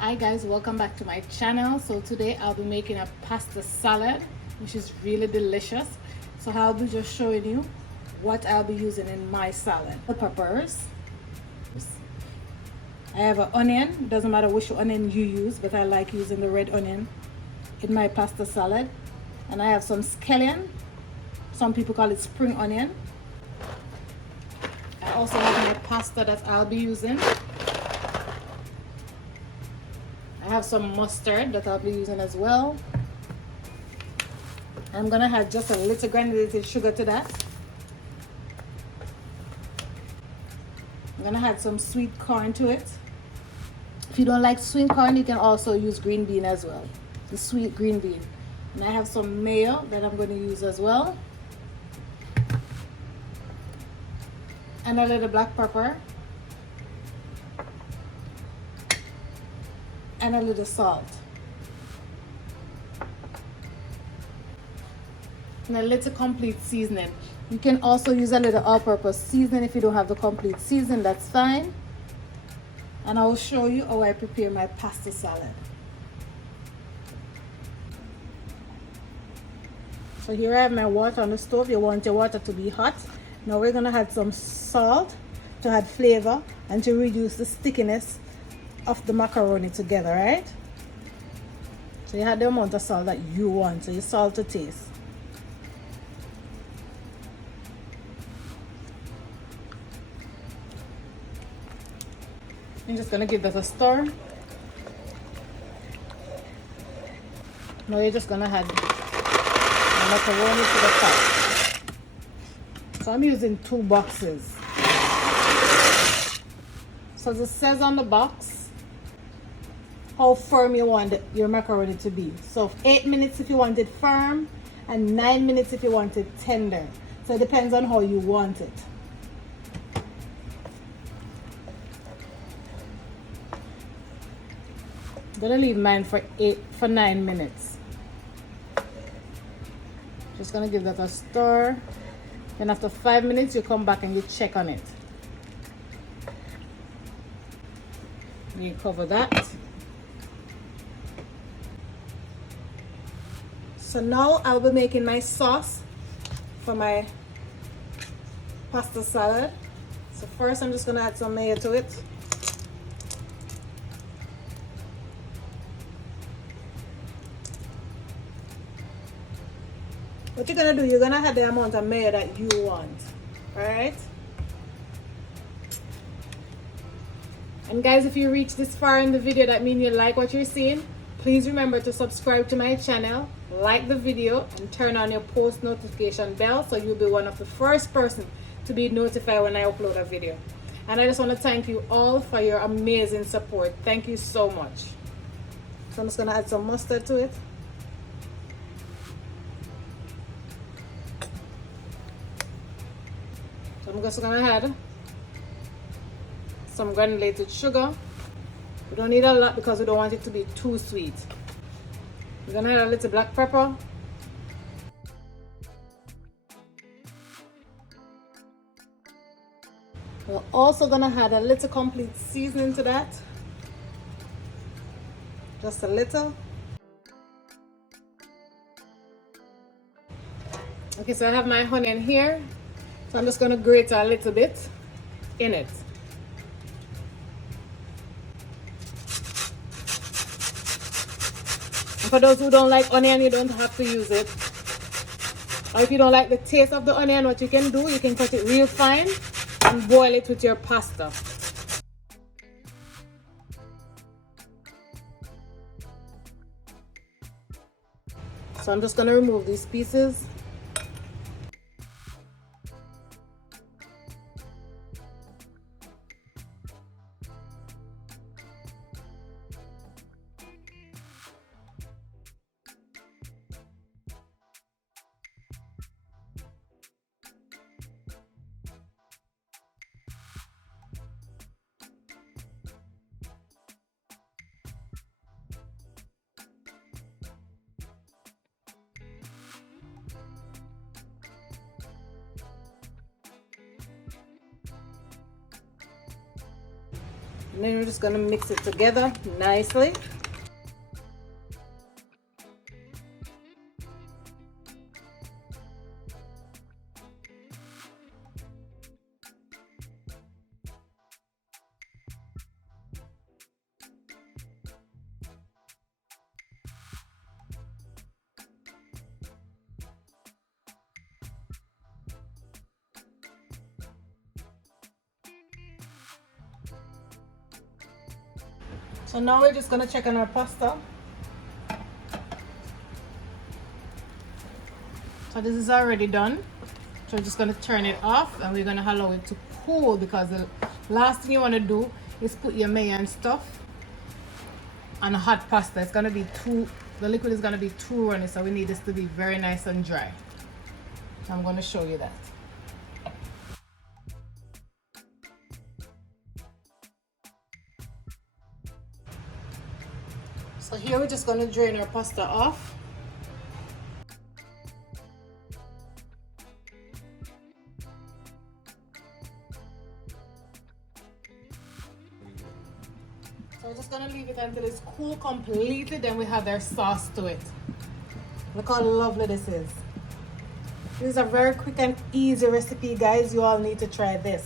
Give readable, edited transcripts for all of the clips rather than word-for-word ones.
Hi guys, welcome back to my channel. So today I'll be making a pasta salad, which is really delicious. So I'll be just showing you what I'll be using in my salad. The peppers. I have an onion. It doesn't matter which onion you use, but I like using the red onion in my pasta salad. And I have some scallion. Some people call it spring onion. I also have my pasta that I'll be using. I have some mustard that I'll be using as well. I'm gonna add just a little granulated sugar to that. I'm gonna add some sweet corn to it. If you don't like sweet corn, you can also use green bean as well, the sweet green bean. And I have some mayo that I'm going to use as well, and a little black pepper, and a little salt, and a little complete seasoning. You can also use a little all-purpose seasoning. If you don't have the complete seasoning, that's fine. And I will show you how I prepare my pasta salad. So here I have my water on the stove. You want your water to be hot. Now we're gonna add some salt to add flavor and to reduce the stickiness of the macaroni together, right? So you add the amount of salt that you want, so you salt to taste. I'm just gonna give that a stir. Now you're just gonna add the macaroni to the top. So I'm using 2 boxes. So it says on the box how firm you want your macaroni to be. So 8 minutes if you want it firm, and 9 minutes if you want it tender. So it depends on how you want it. I'm gonna leave mine for 9 minutes. Just gonna give that a stir. Then after 5 minutes, you come back and you check on it. You cover that. So now I'll be making my sauce for my pasta salad. So first I'm just gonna add some mayo to it. What you're gonna do, you're gonna add the amount of mayo that you want, all right? And guys, if you reach this far in the video, that means you like what you're seeing. Please remember to subscribe to my channel, like the video, and turn on your post notification bell so you'll be one of the first person to be notified when I upload a video. And I just want to thank you all for your amazing support. Thank you so much. So I'm just gonna add some mustard to it. So I'm just gonna add some granulated sugar. We don't need a lot because we don't want it to be too sweet. We're gonna add a little black pepper. We're also gonna add a little complete seasoning to that. Just a little. Okay, so I have my onion here. So I'm just gonna grate a little bit in it. And for those who don't like onion, you don't have to use it. Or if you don't like the taste of the onion, what you can do, you can cut it real fine and boil it with your pasta. So I'm just gonna remove these pieces. And then we're just gonna mix it together nicely. So now we're just gonna check on our pasta. So this is already done. So we're just gonna turn it off and we're gonna allow it to cool, because the last thing you wanna do is put your mayo and stuff on a hot pasta. It's gonna be the liquid is gonna be too runny, so we need this to be very nice and dry. So I'm gonna show you that. So here we're just gonna drain our pasta off. So we're just gonna leave it until it's cool completely, then we have our sauce to it. Look how lovely this is. This is a very quick and easy recipe, guys. You all need to try this.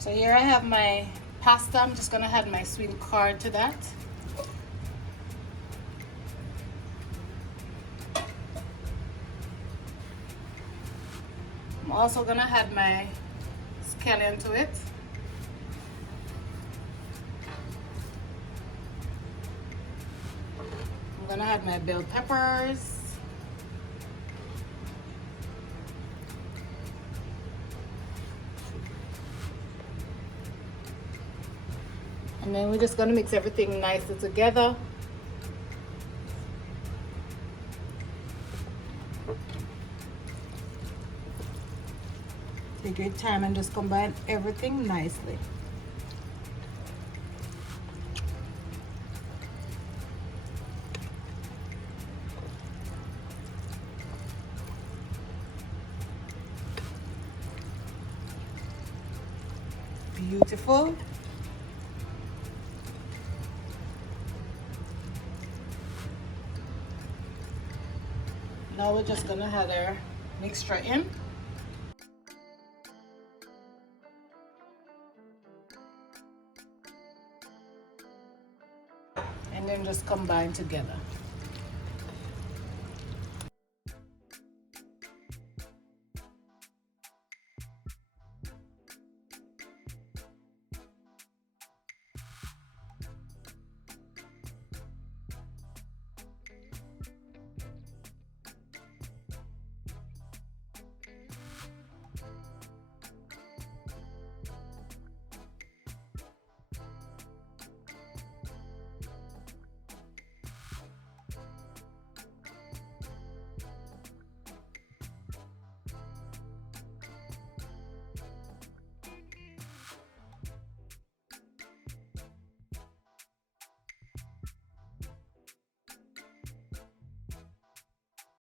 So here I have my pasta. I'm just gonna add my sweet corn to that. I'm also gonna add my scallion to it. I'm gonna add my bell peppers. And then we're just gonna mix everything nicely together. Take your time and just combine everything nicely. Beautiful. Now we're just gonna add our mixture in. And then just combine together.